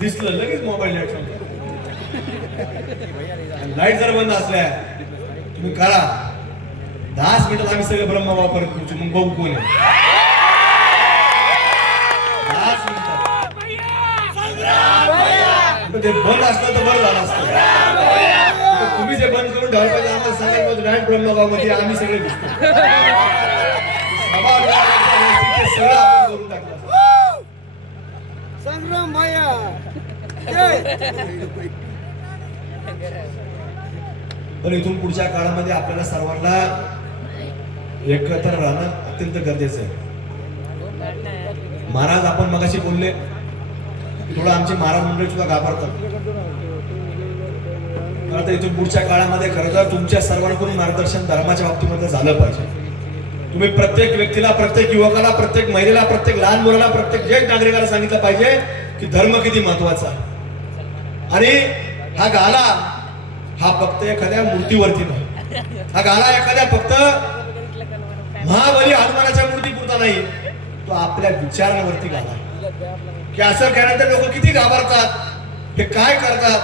दिसलं लगेच mobile light जर बंद असल्या तुम्ही करा 10 मिनिटात आम्ही सगळे ब्रह्म वापर करू मग बघू कोण आहे 10 मिनिटात ते बंद असतं तर बरं झालं असतं तुम्ही जे बंद करून ठेवायला पाहिजे आम्हाला सांगायचं डायरेक्ट ब्रह्मगाव मध्ये आम्ही सगळे दिसतो सगळं आपण करून टाकलं संग्राम भैया पण इथून पुढच्या काळामध्ये आपल्याला सर्वांना एकत्र राहणं अत्यंत गरजेचं आहे. महाराज आपण मगाशी बोलले थोडं आमचे महाराज मंडळी सुद्धा घाबरतात. आता इथून पुढच्या काळामध्ये खरं तर तुमच्या सर्वांकडून मार्गदर्शन धर्माच्या बाबतीमध्ये झालं पाहिजे. तुम्ही प्रत्येक व्यक्तीला, प्रत्येक युवकाला, प्रत्येक महिलेला, प्रत्येक लहान मुलाला, प्रत्येक ज्येष्ठ नागरिकाला सांगितलं पाहिजे की धर्म किती महत्वाचा आहे. आणि हा गाला हा फक्त एखाद्या मूर्तीवरती नाही, हा गाला एखाद्या फक्त महाबली हनुमानाच्या मूर्ती पुरता नाही, तो आपल्या विचारांवरती गाला की असं केल्यानंतर लोक किती घाबरतात, हे काय करतात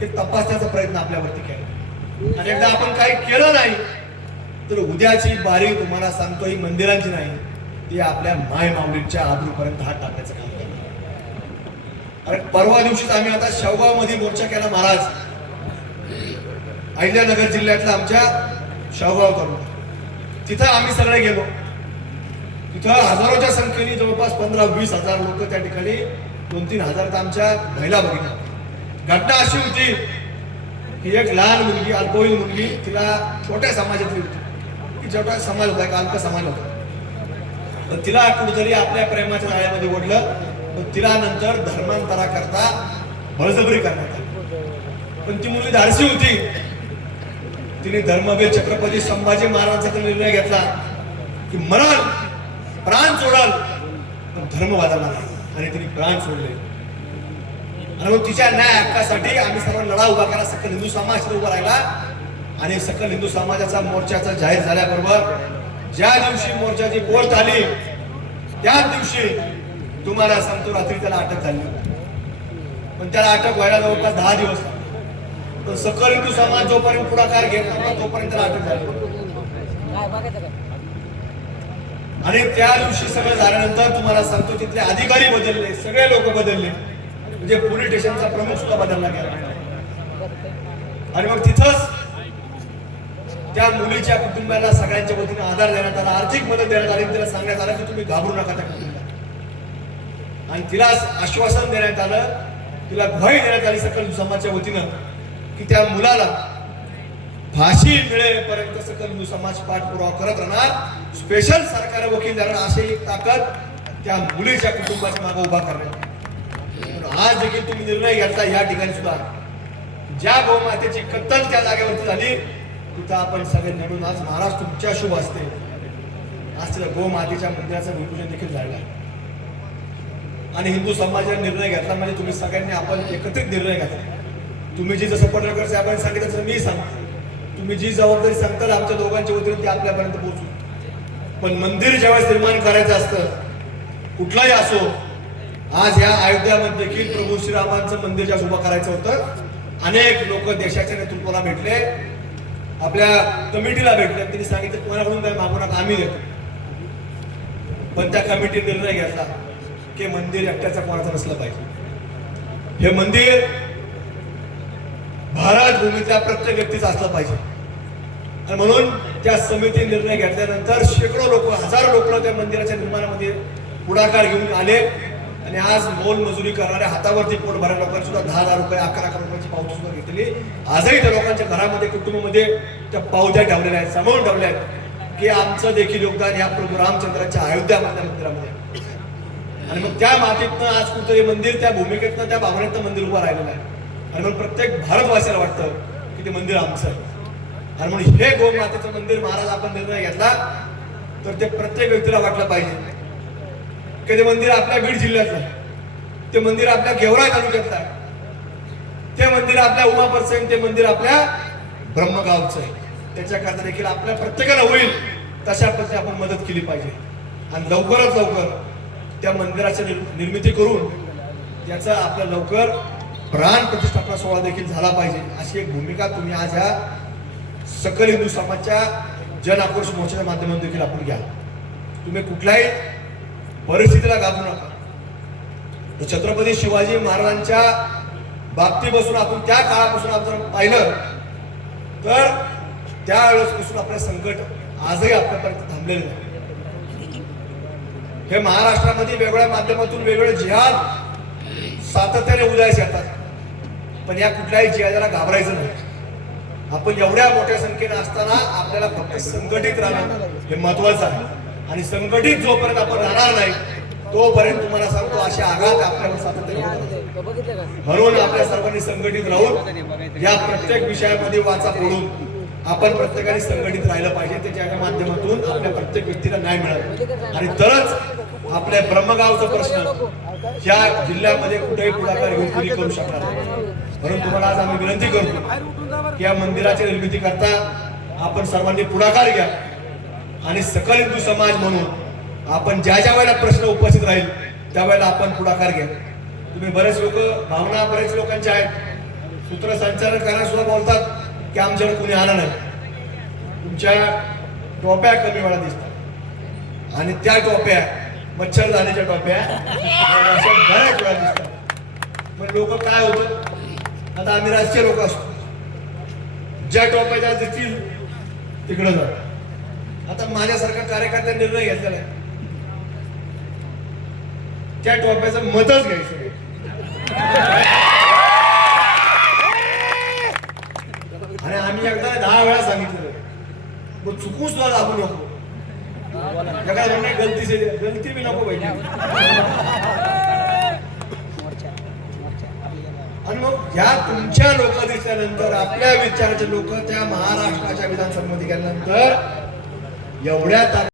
हे तपासण्याचा प्रयत्न आपल्यावरती केला. आणि एकदा आपण काही केलं नाही तर उद्याची बारी तुम्हाला सांगतो ही मंदिरांची नाही, ती आपल्या माय माऊलींच्या आबरूपर्यंत हात टाकण्याचं काम करणार. अरे परवा दिवशीच आम्ही आता शेवगाव मध्ये मोर्चा केला महाराज, अहिल्यानगर जिल्ह्यातला आमच्या शेवगाव तालुका. तिथं आम्ही सगळे गेलो. तिथं हजारोच्या संख्येने जवळपास 15-20 हजार लोक त्या ठिकाणी 2-3 हजार आमच्या महिला बघितल्या. घटना अशी होती की एक लहान मुलगी, अल्पवयीन मुलगी, तिला छोट्या समाजातली होती, की छोटा समाज होता, एक अल्प समाज होता. पण तिला कुठेतरी आपल्या प्रेमाच्या जाळ्यामध्ये ओढलं. पण तिला नंतर धर्मांतराकरता बळजबरी करण्यात आली. पण ती मुलगी धाडसी होती. तिने धर्मवीर छत्रपती संभाजी महाराजांचा निर्णय घेतला की मरण, प्राण सोडाल पण धर्म बदलणार नाही, आणि तिने प्राण सोडले. आणि मग तिच्या न्याय हक्कासाठी आम्ही सर्व लढा उभा केला. सकल हिंदू समाज उभा राहिला आणि सकल हिंदू समाजाचा मोर्चाचा जाहीर झाल्याबरोबर ज्या दिवशी मोर्चाची पोस्ट आली त्याच दिवशी तुम्हाला सांगतो रात्री त्याला अटक झाली. पण त्याला अटक व्हायला जवळपास 10 दिवस. पण सकल हिंदू समाज जोपर्यंत पुढाकार घेत नव्हता तोपर्यंत त्याला अटक झाली. आणि त्या दिवशी सगळं झाल्यानंतर तुम्हाला सांगतो तिथले अधिकारी बदलले, सगळे लोक बदलले, म्हणजे पोलीस स्टेशनचा प्रमुख सुद्धा बदलला गेला. आणि मग तिथंच त्या मुलीच्या कुटुंबाला सगळ्यांच्या वतीने आधार देण्यात आला, आर्थिक मदत देण्यात आली. तिला सांगण्यात आलं की तुम्ही घाबरू नका त्या कुटुंबाला. आणि तिला आश्वासन देण्यात आलं, तिला ग्वाही देण्यात आली सकल समाजाच्या वतीनं की त्या मुलाला फाशी मिळेपर्यंत सकल हिंदू समाज पाठपुरावा करत राहणार, स्पेशल सरकार वकील देणार, अशी एक ताकद त्या मुलीच्या कुटुंबाच्या मागे उभा करण्यात. आज देखील तुम्ही निर्णय घेतला या ठिकाणी सुद्धा ज्या गोमातेची कत्तल त्या जागेवरती झाली तिथं आपण सगळे मिळून आज महाराज तुमच्या शुभ असते आज तिला गोमातेच्या मंदिराचं भूमिपूजन देखील झालं. आणि हिंदू समाजाने निर्णय घेतला म्हणजे तुम्ही सगळ्यांनी आपण एकत्रित निर्णय घेतला. तुम्ही जी जसं पडळकर साहेबांनी सांगितलं तसं मी सांगतो, तुम्ही जी जबाबदारी सांगताल आमच्या दोघांच्या वतीने ती आपल्यापर्यंत पोहोचू. पण मंदिर ज्यावेळेस निर्माण करायचं असतं कुठलाही असो, आज या अयोध्यामध्ये देखील प्रभू श्रीरामांचं मंदिर ज्या उभं करायचं होतं, अनेक लोक देशाच्या नेतृत्वाला भेटले, आपल्या कमिटीला भेटले, त्यांनी सांगितलं कोणाकडून काय मागू नका आम्ही देतो. पण त्या कमिटी निर्णय घेतला की मंदिर एकट्याचा कोणाचं नसलं पाहिजे. हे मंदिर भारत भूमीतल्या प्रत्येक व्यक्तीचं असलं पाहिजे. आणि म्हणून त्या समिती निर्णय घेतल्यानंतर शेकडो लोक, हजारो लोक त्या मंदिराच्या निर्माणामध्ये पुढाकार घेऊन आले. आणि आज मोलमजुरी करणाऱ्या, हातावरती पोट भरणाऱ्या लोकांनी सुद्धा 10,000 रुपये, 11 रुपयाची पावती सुद्धा घेतली. आजही त्या लोकांच्या घरामध्ये, कुटुंबामध्ये त्या पावत्या ठेवलेल्या आहेत, सांभाळून ठेवल्या आहेत की आमचं देखील योगदान या प्रभू रामचंद्राच्या अयोध्यामधल्या मंदिरामध्ये. आणि मग त्या मातीतनं आज कुठेतरी मंदिर, त्या भूमिकेतनं, त्या भावनेतनं मंदिर उभं राहिलेलं आहे. आणि मग प्रत्येक भारतवासियाला वाटतं की ते मंदिर आमचं आहे. आणि म्हणून हे गोमातेचं मंदिर महाराज आपण निर्णय घेतला तर ते प्रत्येक व्यक्तीला वाटलं पाहिजे की ते मंदिर आपल्या बीड जिल्ह्यातलं आहे, ते मंदिर आपल्या गेवराई तालुक्यातलं आहे, ते मंदिर आपल्या उमापर्सेंट, ते मंदिर आपल्या ब्रह्मगावचं आहे. त्याच्याकरता देखील आपल्या प्रत्येकाला होईल तशा पद्धतीने आपण मदत केली पाहिजे. आणि लवकरात लवकर त्या मंदिराची निर्मिती करून त्याचं आपलं लवकर प्राण प्रतिष्ठापना सोहळा देखील झाला पाहिजे, अशी एक भूमिका तुम्ही आज ह्या सकल हिंदू समाजच्या जन आक्रोश मोर्चाच्या माध्यमातून देखील आपण घ्या. तुम्ही कुठल्याही परिस्थितीला घाबरू नका. छत्रपती शिवाजी महाराजांच्या बाबतीपासून आपण त्या काळापासून आपण पाहिलं तर त्यावेळेसपासून आपलं संकट आजही आपल्यापर्यंत थांबलेलं नाही. हे महाराष्ट्रामध्ये वेगवेगळ्या माध्यमातून वेगवेगळे जिहाद सातत्याने उदयास येतात, पण या कुठल्याही जिहादाला घाबरायचं नाही. आपण एवढ्या मोठ्या संख्येने असताना आपल्याला फक्त संघटित राहणं हे महत्वाचं आहे. आणि संघटित जोपर्यंत आपण राहणार नाही तोपर्यंत तुम्हाला सांगतो असे आघात आपल्यावर सातत्याने होतात. म्हणून आपल्या सर्वांनी संघटित राहून या प्रत्येक विषयामध्ये वाचा फोडून आपण प्रत्येकाने संघटित राहिलं पाहिजे. त्याच्या माध्यमातून आपल्या प्रत्येक व्यक्तीला न्याय मिळाला आणि तरच आपल्या ब्रह्मगावचा प्रश्न या जिल्ह्यामध्ये कुठेही पुढाकार घेऊन पुरी करू शकणार नाही. म्हणून तुम्हाला आज आम्ही विनंती करतो की या मंदिराची निर्मिती करता आपण सर्वांनी पुढाकार घ्या आणि सकल हिंदू समाज म्हणून आपण ज्या ज्या वेळेला प्रश्न उपस्थित राहील त्यावेळेला आपण पुढाकार घ्या. तुम्ही बरेच लोक भावना बरेच लोकांच्या आहेत, सूत्रसंचालन करायला सुद्धा बोलतात की आमच्याकडे कुणी आलं नाही. तुमच्या टोप्या कमी वेळा दिसतात आणि त्या टोप्या मच्छरदाणीच्या टोप्या अशा बऱ्याच वेळा दिसतात. पण लोक काय होतं, आता आम्ही राजकीय लोक असतो, ज्या टोप्या दिसतील तिकडं जात. आता माझ्यासारखा कार्यकर्ता निर्णय घेतलेला आहे, त्या टोप्याचं मतच घ्यायचं. आणि आम्ही एकदा 10 वेळा सांगितलं मग चुकून सुद्धा दाबू नको. गलती से गलती भी नको पाहिजे. आणि मग या तुमच्या लोक दिसल्यानंतर आपल्या विचाराचे लोक त्या महाराष्ट्राच्या विधानसभेमध्ये गेल्यानंतर एवढ्या